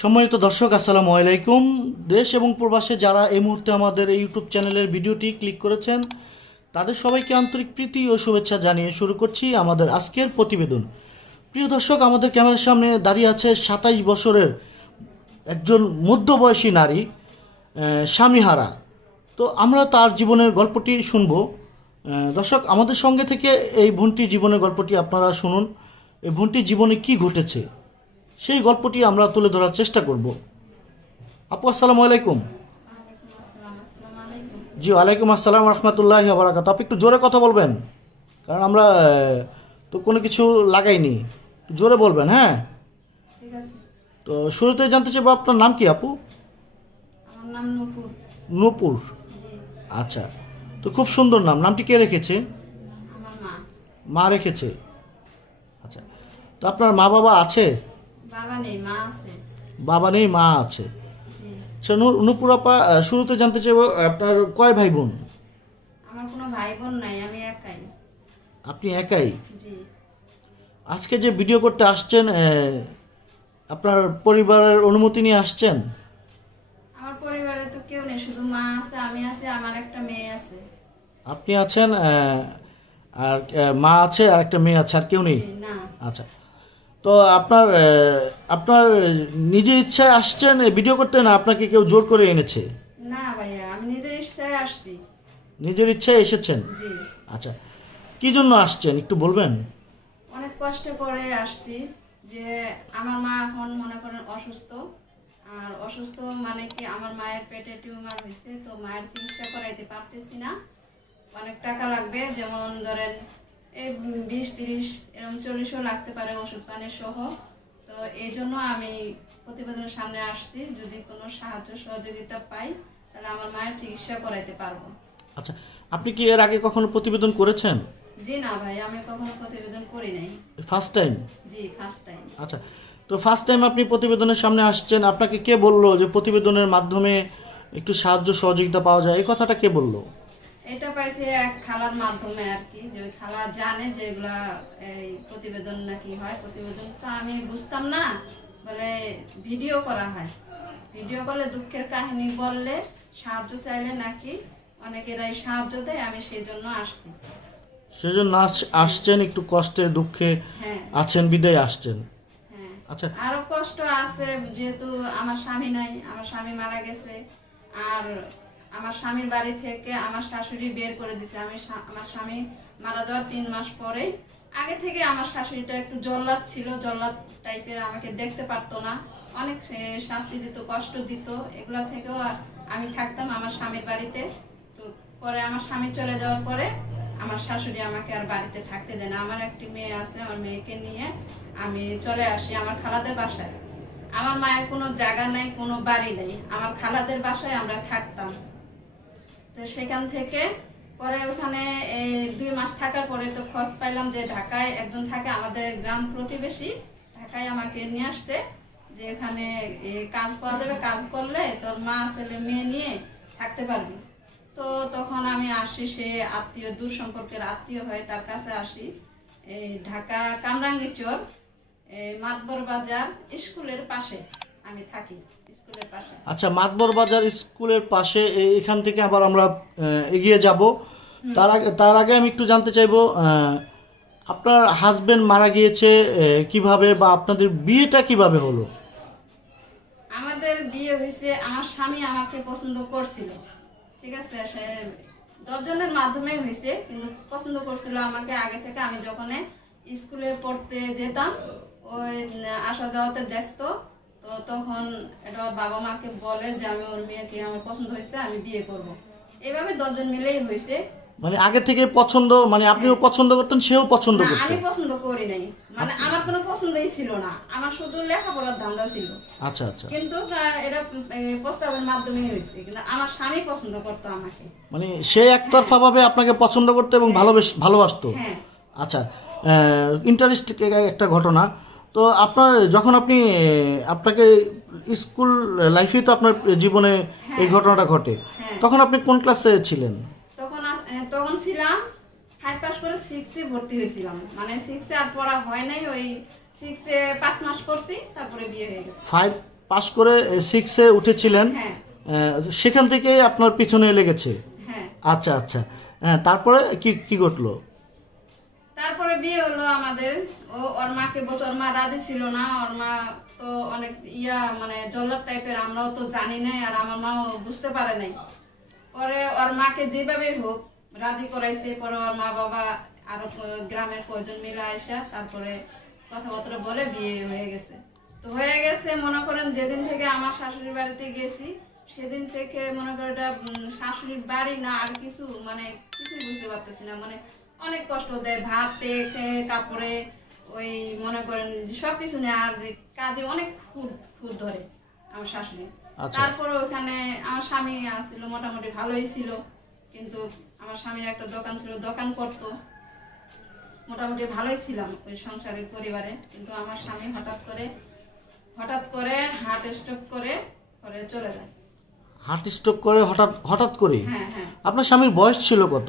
সম্মানিত দর্শক, আসসালামু আলাইকুম। দেশ এবং প্রবাসে যারা এই মুহূর্তে আমাদের এই ইউটিউব চ্যানেলের ভিডিওটি ক্লিক করেছেন, তাদের সবাইকে আন্তরিক প্রীতি ও শুভেচ্ছা জানিয়ে শুরু করছি আমাদের আজকের প্রতিবেদন। প্রিয় দর্শক, আমাদের ক্যামেরার সামনে দাঁড়িয়ে আছে সাতাইশ বছরের একজন মধ্যবয়সী নারী স্বামীহারা। তো আমরা তার জীবনের গল্পটি শুনব। দর্শক, আমাদের সঙ্গে থেকে এই বোনটির জীবনের গল্পটি আপনারা শুনুন। এই বোনটির জীবনে কি ঘটেছে? সেই গল্পটি আমরা তুলে ধরার চেষ্টা করব। আপু আসসালামু আলাইকুম। জি ওয়ালাইকুম আসসালাম রহমতুল্লাহ বারাকাত আপনি একটু জোরে কথা বলবেন কারণ আমরা তো কোনো কিছু লাগাইনি। জোরে বলবেন হ্যাঁ? তো শুরুতে জানতে চাইব আপনার নাম কি আপু? নুপুর। আচ্ছা তো খুব সুন্দর নাম। নামটি কে রেখেছে? মা। মা রেখেছে। আচ্ছা তো আপনার মা বাবা আছে? বাবা নেই মা আছে। আচ্ছা নূ- নূপুর আপা শুরুতে জানতে চাইব আপনার কয় ভাই বোন আমার কোনো ভাই বোন নাই আমি একাই। আপনি একাই? আজকে যে ভিডিও করতে আসছেন আপনার পরিবারের অনুমতি নিয়ে আসছেন? আমার পরিবারে তো কেউ নেই শুধু মা আছে আমি আছি আমার একটা মেয়ে আছে। আপনি আছেন আর মা আছে আর একটা মেয়ে আছে আর কেউ নেই? আচ্ছা তো আপনার আপনার নিজে ইচ্ছায় আসছেন ভিডিও করতে না আপনাকে কেউ জোর করে এনেছে? না ভাইয়া আমি নিজের ইচ্ছায় আসছি। নিজের ইচ্ছায় এসেছেন? জি। আচ্ছা কি জন্য আসছেন একটু বলবেন? অনেক কষ্ট করে আসছি যে আমার মা এখন মনে করেন অসুস্থ। আর অসুস্থ মানে কি আমার মায়ের পেটে টিউমার হয়েছে তো মায়ের চিকিৎসা করাইতে পারতেছি না। অনেক টাকা লাগবে যেমন ধরেন এই বিশ তিরিশ এরকম চল্লিশও লাগতে পারে ওষুধ পানির সহ। তো এই জন্য আমি প্রতিবেদনের সামনে আসছি। যদি কোনো সাহায্য সহযোগিতা পাই তাহলে আমার মায়ের চিকিৎসা করাইতে পারব। আচ্ছা আপনি কি এর আগে কখনো প্রতিবেদন করেছেন? জি না ভাই আমি কখনো প্রতিবেদন করি নাই। ফার্স্ট টাইম জি ফার্স্ট টাইম আচ্ছা তো ফার্স্ট টাইম আপনি প্রতিবেদনের সামনে আসছেন আপনাকে কে বলল যে প্রতিবেদনের মাধ্যমে একটু সাহায্য সহযোগিতা পাওয়া যায়? এই কথাটা কে বলল? এটা পাইছে এক খালার মাধ্যমে আর কি যে ওই খালা জানে যে এগুলা এই প্রতিবেদন নাকি হয় প্রতিবেদন তো আমি বুঝতাম না বলে ভিডিও করা হয়। ভিডিও করলে দুঃখের কাহিনী বললে সাহায্য চাইলে নাকি অনেকেরাই সাহায্য দেয় আমি সেই জন্য আসছি। সেজন্য আস- আসছেন একটু কষ্টে দুঃখে হ্যাঁ। আছেন বিদায় আসছেন। হ্যাঁ। আচ্ছা। আরও কষ্ট আছে যেহেতু আমার স্বামী নাই আমার স্বামী মারা গেছে আর আমার স্বামীর বাড়ি থেকে আমার শাশুড়ি বের করে দিছে। আমি আমার স্বামী মারা যাওয়ার তিন মাস পরেই। আগে থেকে আমার শাশুড়িটা একটু জল্লাদ ছিল, জল্লাদ টাইপের, আমাকে দেখতে পারতো না। অনেক শাস্তি দিত, কষ্ট দিত। এগুলা থেকেও আমি থাকতাম আমার স্বামীর বাড়িতে। তো পরে আমার স্বামী চলে যাওয়ার পরে আমার শাশুড়ি আমাকে আর বাড়িতে থাকতে দেয় না। আমার একটি মেয়ে আছে, আমার মেয়েকে নিয়ে আমি চলে আসি আমার খালাদের বাসায়। আমার মায়ের কোনো জায়গা নাই, কোনো বাড়ি নেই। আমার খালাদের বাসায় আমরা থাকতাম। তো সেখান থেকে, পরে ওখানে দুই মাস থাকার পরে তো খোঁজ পাইলাম যে ঢাকায় একজন থাকে আমাদের গ্রাম প্রতিবেশী, ঢাকায় আমাকে নিয়ে আসতে যে এখানে কাজ পাওয়া যাবে, কাজ করলে তোর মা, ছেলে, মেয়ে নিয়ে থাকতে পারবি। তো তখন আমি আসি, সে আত্মীয়, দূর সম্পর্কের আত্মীয় হয় তার কাছে আসি। এই ঢাকা কামরাঙ্গীচর এই মাতবর বাজার স্কুলের পাশে আমি থাকি। আচ্ছা মাতবর বাজার স্কুলের পাশে এখান থেকে আবার আমরা এগিয়ে যাব। তার আগে তার আগে আমি একটু জানতে চাইব আপনার হাজবেন্ড মারা গিয়েছে কীভাবে বা আপনাদের বিয়েটা কীভাবে হলো? আমাদের বিয়ে হয়েছে আমার স্বামী আমাকে পছন্দ করছিল। ঠিক আছে সে দশজনের মাধ্যমে হয়েছে কিন্তু পছন্দ করছিল আমাকে আগে থেকে। আমি যখন স্কুলে পড়তে যেতাম ওই আসা যাওয়াতে দেখতো। তো তখন এটা ওর বাবা মাকে বলে যে আমি ওর মেয়েকে আমার পছন্দ হয়েছে আমি বিয়ে করব। এভাবে দশজন মিলেই হয়েছে। মানে আগে থেকে পছন্দ মানে আপনিও পছন্দ করতেন সেও পছন্দ না আমি পছন্দ করি নাই। মানে আমার কোনো পছন্দই ছিল না। আমার শুধু লেখাপড়ার ধান্দা ছিল। আচ্ছা আচ্ছা। কিন্তু আহ, এটা প্রস্তাবের মাধ্যমে হয়েছে। কিন্তু আমার স্বামী পছন্দ করতো আমাকে। মানে সে একতরফা ভাবে আপনাকে পছন্দ করতো এবং ভালোবেস ভালোবাসতো? হ্যাঁ। আচ্ছা ইন্টারেস্ট একটা ঘটনা। তো আপনার যখন আপনি আপনাকে স্কুল লাইফে তো আপনার জীবনে এই ঘটনাটা ঘটে। হ্যাঁ। তখন আপনি কোন ক্লাসে ছিলেন? তখন তখন ছিলাম ফাইভ পাস করে সিক্সে ভর্তি হয়েছিলাম। মানে সিক্সে আর পড়া হয় নাই ওই সিক্সে পাঁচ মাস পড়ছি তারপরে বিয়ে হয়ে গেছে। ফাইভ পাশ করে সিক্সে উঠেছিলেন হ্যাঁ। সেখান থেকে আপনার পিছনে লেগেছে? হ্যাঁ। আচ্ছা আচ্ছা। হ্যাঁ তারপরে কি কি ঘটলো? তারপরে বিয়ে হলো আমাদের। ও, ওর মাকে বলতো ওর মা রাজি ছিল না। ওর মা তো অনেক ইয়া মানে জল্লাদ টাইপের, আমরাও তো জানি নাই আর আমার মাও বুঝতে পারে নাই। পরে ওর মাকে যেভাবে হোক রাজি করাইছে। পরে ওর মা বাবা আরও গ্রামের কয়জন মিলে আসা তারপরে কথাবার্তা বলে বিয়ে হয়ে গেছে। তো হয়ে গেছে, মনে করেন যেদিন থেকে আমার শাশুড়ির বাড়িতে গেছি, সেদিন থেকে মনে করেন শাশুড়ির বাড়ি না আর কিছু মানে কিছুই বুঝতে পারতেছি না। মানে অনেক কষ্ট দেয় ভাতে কাপড়ে ওই মনে করেন সব কিছু নেই আর যে কাজে অনেক খুদ খুদ ধরে আমার শাশুড়ি। আচ্ছা। তারপরে ওখানে আমার স্বামী আসছিল মোটামুটি ভালোই ছিল কিন্তু আমার স্বামীর একটা দোকান ছিল দোকান করতো। মোটামুটি ভালোই ছিলাম ওই সংসারের পরিবারে কিন্তু আমার স্বামী হঠাৎ করে হঠাৎ করে হার্ট স্ট্রোক করে পরে চলে যায়। হার্ট স্ট্রোক করে হঠাৎ হঠাৎ করে হ্যাঁ হ্যাঁ। আপনার স্বামীর বয়স ছিল কত?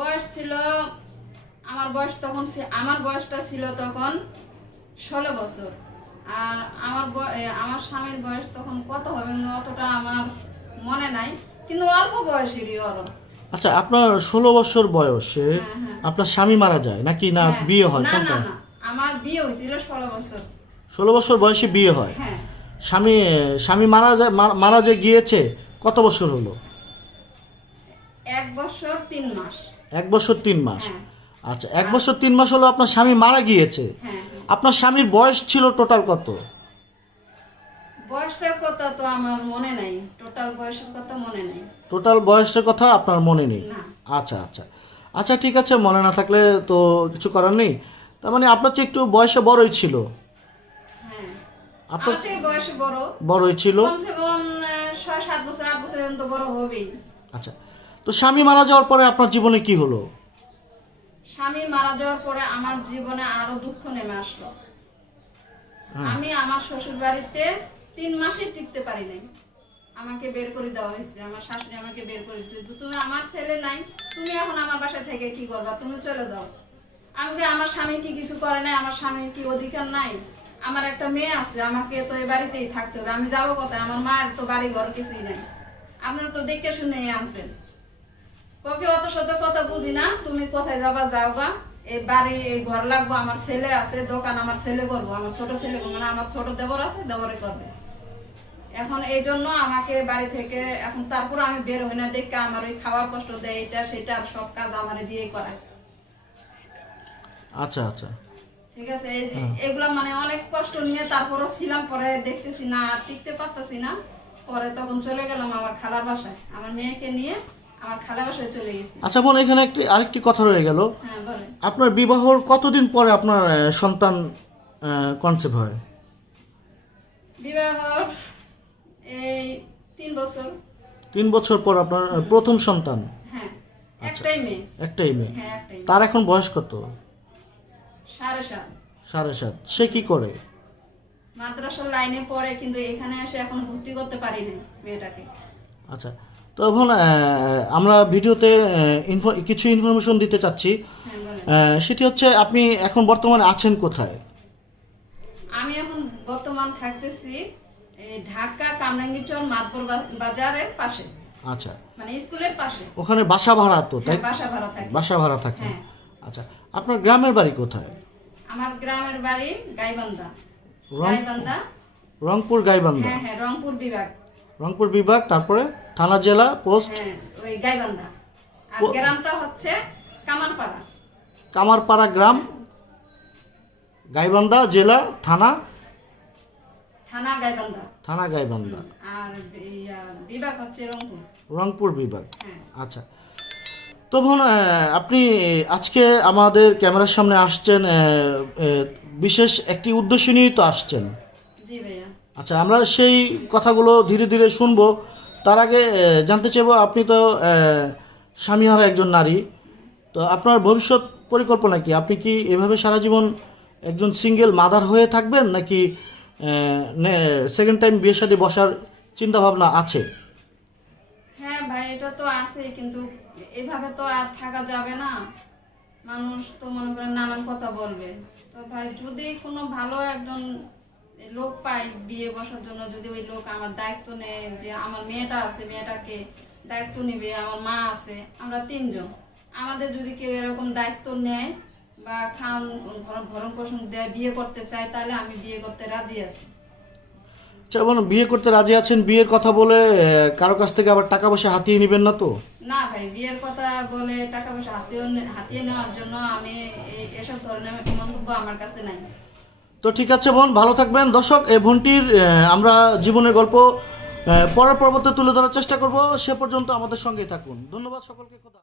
বয়স ছিল আমার বয়স তখন আমার বয়সটা ছিল তখন ষোলো বছর। আর আমার আমার স্বামীর বয়স তখন কত হবে অতটা আমার মনে নাই কিন্তু অল্প বয়সেরই ওর আচ্ছা আপনার ষোলো বছর বয়সে হ্যাঁ, হ্যাঁ। আপনার স্বামী মারা যায় নাকি না হ্যাঁ। বিয়ে হয়? না আমার বিয়ে হয়েছিল ষোলো বছর। ষোলো বছর বয়সে বিয়ে হয়? স্বামী স্বামী মারা যায় মারা- মারা যে গিয়েছে কত বছর হলো? এক বছর তিন মাস। এক বছর তিন মাস। হ্যাঁ। আচ্ছা এক বছর তিন মাস হলো আপনার স্বামী মারা গিয়েছে। হ্যাঁ হ্যাঁ। আপনার স্বামীর বয়স ছিল টোটাল কত? বয়সটার কথা তো আমার মনে নাই। টোটাল বয়সের কথা মনে নাই। টোটাল বয়সের কথা আপনার মনে নেই? আচ্ছা আচ্ছা। আচ্ছা ঠিক আছে মনে না থাকলে তো কিছু করার নেই। তার মানে আপনার চেয়ে একটু বয়সে বড়ই ছিল। আপনার বয়সে বড়। বড়ই ছিল। কমসে কম ছয় সাত বছর আট বছর তো বড় হবেই। আচ্ছা তো স্বামী মারা যাওয়ার পরে আপনার জীবনে কি হলো? স্বামী মারা যাওয়ার পরে আমার জীবনে আরও দুঃখ নেমে আসলো। হ্যাঁ। আমি আমার শ্বশুর বাড়িতে তিন মাসে টিকতে পারি নাই। আমাকে বের করে দেওয়া হয়েছে আমার শাশুড়ি আমাকে বের করে দিয়েছে যে, তুমি আমার ছেলে নাই তুমি এখন আমার বাসা থেকে কি করবা? তুমি চলে যাও। আমি বলি, আমার স্বামী কি কিছু করে নাই? আমার স্বামীর কি অধিকার নাই? আমার একটা মেয়ে আছে আমাকে তো এই বাড়িতেই থাকতে হবে। আমি যাব কোথায়? আমার মায়ের তো বাড়ি ঘর কিছুই নাই। আপনারা তো দেখে শুনে আনছেন। ওকে অত শত কথা বুঝি না। তুমি কোথায় যাবা যাও গা এই বাড়ি এই ঘর লাগবো আমার ছেলে আছে দোকান আমার ছেলে করব আমার ছোট ছেলে মানে আমার ছোট দেবর আছে দেবরে করবে। এখন এই জন্য আমাকে বাড়ি থেকে এখন তারপর আমি বের হই না দেখে আমার ওই খাওয়ার কষ্ট দেয় এটা সেটা আর সব কাজ আমার দিয়েই করায়। আচ্ছা আচ্ছা। ঠিক আছে এই যে এগুলা মানে অনেক কষ্ট নিয়ে তারপরও ছিলাম পরে দেখতেছি না আর টিকতে পারতেছি না। পরে তখন চলে গেলাম আমার খালার বাসায় আমার মেয়েকে নিয়ে। আমার খালার বাসায় চলে গেছি। আচ্ছা বোন এখানে একটি আরেকটি কথা রয়ে গেল। হ্যাঁ আপনার বিবাহর কতদিন পরে আপনার আহ, সন্তান কনসেপ্ট হয়? বিবাহ এই তিন বছর। তিন বছর পর আপনার আহ, প্রথম সন্তান? হ্যাঁ একটাই মেয়ে। একটাই মেয়ে। হ্যাঁ একটাই তার এখন বয়স কত? সাড়ে সাত। সাড়ে সাত। সে কি করে? মাদ্রাসার লাইনে পড়ে কিন্তু এখানে এসে এখন ভর্তি করতে পারি না মেয়েটাকে। আচ্ছা তো এখন আমরা ভিডিওতে কিছু ইনফরমেশন দিতে চাচ্ছি। হ্যাঁ সেটি হচ্ছে আপনি এখন বর্তমানে আছেন কোথায়? আমি এখন বর্তমান থাকতেছি ঢাকা কামরাঙ্গীচর মাতবর বা- বাজারের পাশে। আচ্ছা। মানে স্কুলের পাশে। ওখানে বাসা ভাড়া তো তাই হ্যাঁ, বাসা ভাড়া থাকে। বাসা ভাড়া থাকে। হ্যাঁ। আচ্ছা আপনার গ্রামের বাড়ি কোথায়? আমার গ্রামের বাড়ি গাইবান্ধা। গাইবান্ধা। রংপুর গাইবান্ধা। হ্যাঁ হ্যাঁ রংপুর বিভাগ। রংপুর বিভাগ তারপরে? থানা জেলা পোস্ট? হ্যাঁ ওই গাইবান্ধা। আর গ্রামটা হচ্ছে কামারপাড়া। কামারপাড়া গ্রাম গাইবান্ধা জেলা থানা? থানা গাইবান্ধা। থানা গাইবান্ধা। আর বিভাগ হচ্ছে রংপুর। রংপুর বিভাগ। হ্যাঁ। আচ্ছা। তো বোন আপনি আজকে আমাদের ক্যামেরার সামনে আসছেন বিশেষ একটি উদ্দেশ্য নিয়েই তো আসছেন। আচ্ছা আমরা সেই কথাগুলো ধীরে ধীরে শুনব। তার আগে জানতে চাইব, আপনি তো স্বামী স্বামীহারা একজন নারী। তো আপনার ভবিষ্যৎ পরিকল্পনা কি? আপনি কি এভাবে সারা জীবন একজন সিঙ্গেল মাদার হয়ে থাকবেন, নাকি সেকেন্ড টাইম বিয়ে সাথে বসার চিন্তা ভাবনা আছে? হ্যাঁ ভাই, এটা তো আছে, কিন্তু এভাবে তো আর থাকা যাবে না। মানুষ তো মনে করেন নানান কথা বলবে। তো ভাই, যদি কোনো ভালো একজন লোক পাই বিয়ে বসার জন্য যদি ওই লোক আমার দায়িত্ব নেয় যে আমার মেয়েটা আছে মেয়েটাকে দায়িত্ব নিবে আমার মা আছে আমরা তিনজন। আমাদের যদি কেউ এরকম দায়িত্ব নেয় বা খান ভরণ ভরণ পোষণ দেয় বিয়ে করতে চায় তাহলে আমি বিয়ে করতে রাজি আছি। আচ্ছা বোন বিয়ে করতে রাজি আছেন বিয়ের কথা বলে কারও কাছ থেকে আবার টাকা পয়সা হাতিয়ে নেবেন না তো? না ভাই বিয়ের কথা বলে টাকা পয়সা হাতিয়ে হাতিয়ে নেওয়ার জন্য আমি এই- এসব ধরনের মন্তব্য আমার কাছে নাই। তো ঠিক আছে বোন, ভালো থাকবেন। দর্শক, এই বোনটির আমরা জীবনের গল্প পরের পর্বতে তুলে ধরার চেষ্টা করব। সে পর্যন্ত আমাদের সঙ্গেই থাকুন। ধন্যবাদ সকলকে